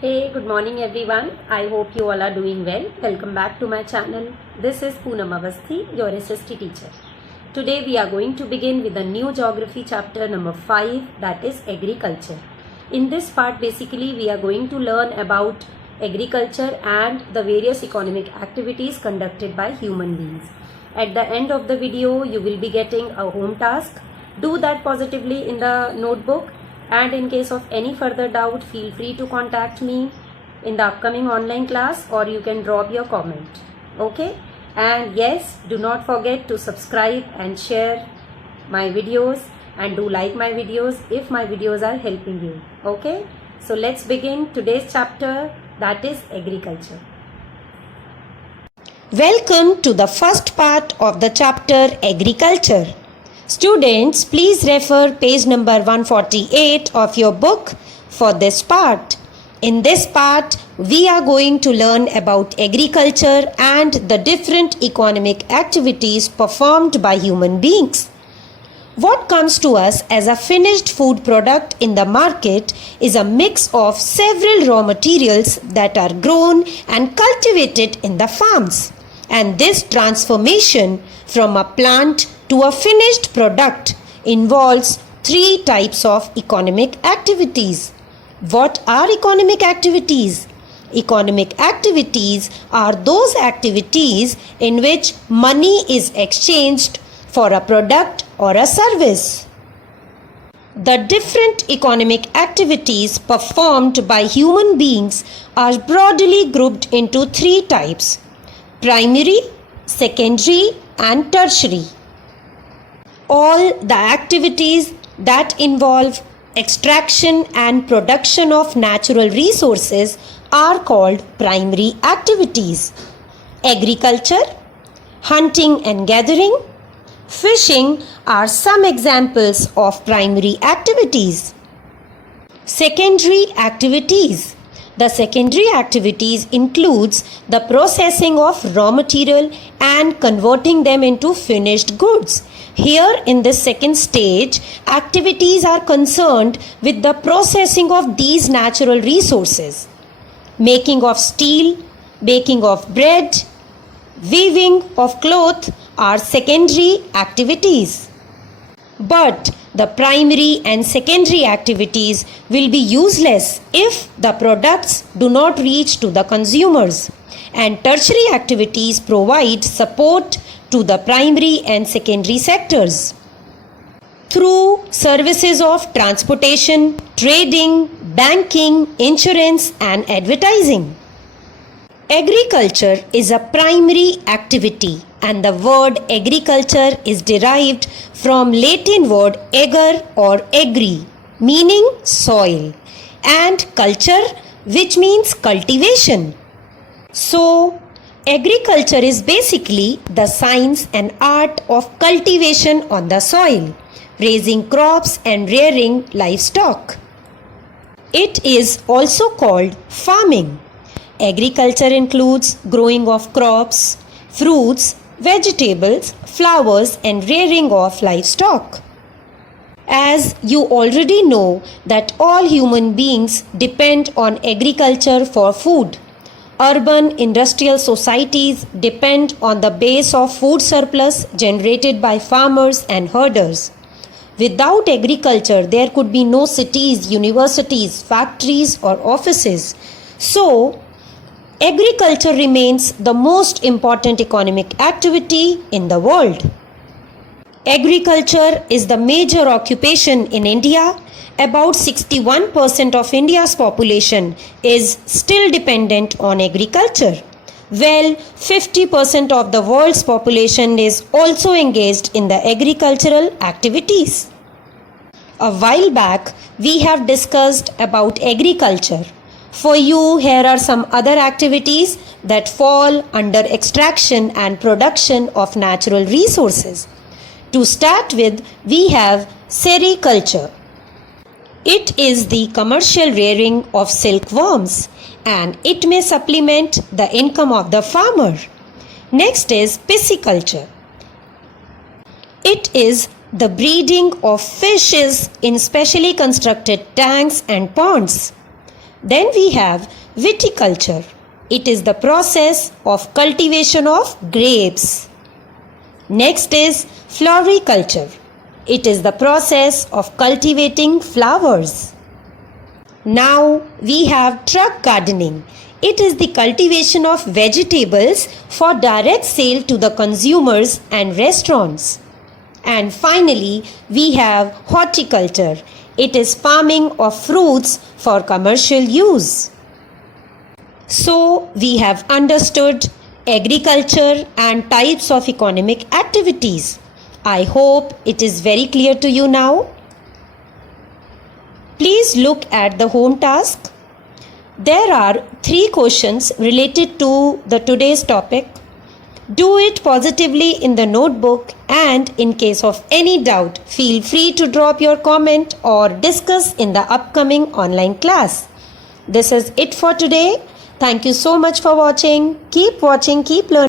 Hey, good morning everyone. I hope you all are doing well. Welcome back to my channel. This is Poonam Avasthi, your SST teacher. Today we are going to begin with a new geography chapter number 5, that is agriculture. In this part basically we are going to learn about agriculture and the various economic activities conducted by human beings. At the end of the video you will be getting a home task. Do that positively in the notebook. And in case of any further doubt, feel free to contact me in the upcoming online class or you can drop your comment. Okay? And yes, do not forget to subscribe and share my videos and do like my videos if my videos are helping you. Okay? So let's begin today's chapter, that is agriculture. Welcome to the first part of the chapter Agriculture. Students, please refer page number 148 of your book for this part. In this part, we are going to learn about agriculture and the different economic activities performed by human beings. What comes to us as a finished food product in the market is a mix of several raw materials that are grown and cultivated in the farms. And this transformation from a plant to a finished product involves three types of economic activities. What are economic activities? Economic activities are those activities in which money is exchanged for a product or a service. The different economic activities performed by human beings are broadly grouped into three types: primary, secondary, and tertiary. All the activities that involve extraction and production of natural resources are called primary activities. Agriculture, hunting and gathering, fishing are some examples of primary activities. Secondary activities. The secondary activities includes the processing of raw material and converting them into finished goods. Here in this second stage, activities are concerned with the processing of these natural resources. Making of steel, baking of bread, weaving of cloth are secondary activities. But the primary and secondary activities will be useless if the products do not reach to the consumers, and tertiary activities provide support to the primary and secondary sectors through services of transportation, trading, banking, insurance, and advertising. Agriculture is a primary activity, and the word agriculture is derived from Latin word ager or agri, meaning soil, and culture, which means cultivation. So, agriculture is basically the science and art of cultivation on the soil, raising crops and rearing livestock. It is also called farming. Agriculture includes growing of crops, fruits, vegetables, flowers, and rearing of livestock. As you already know that all human beings depend on agriculture for food. Urban industrial societies depend on the base of food surplus generated by farmers and herders. Without agriculture, there could be no cities, universities, factories, or offices. So, agriculture remains the most important economic activity in the world. Agriculture is the major occupation in India. About 61% of India's population is still dependent on agriculture. Well, 50% of the world's population is also engaged in the agricultural activities. A while back, we have discussed about agriculture. For you, here are some other activities that fall under extraction and production of natural resources. To start with, we have sericulture. It is the commercial rearing of silkworms, and it may supplement the income of the farmer. Next is pisciculture. It is the breeding of fishes in specially constructed tanks and ponds. Then we have viticulture. It is the process of cultivation of grapes. Next is floriculture. It is the process of cultivating flowers. Now we have truck gardening. It is the cultivation of vegetables for direct sale to the consumers and restaurants. And finally, we have horticulture. It is farming of fruits for commercial use. So, we have understood agriculture and types of economic activities. I hope it is very clear to you now. Please look at the home task. There are 3 questions related to the today's topic. Do it positively in the notebook, and in case of any doubt, feel free to drop your comment or discuss in the upcoming online class. This is it for today. Thank you so much for watching. Keep watching, keep learning.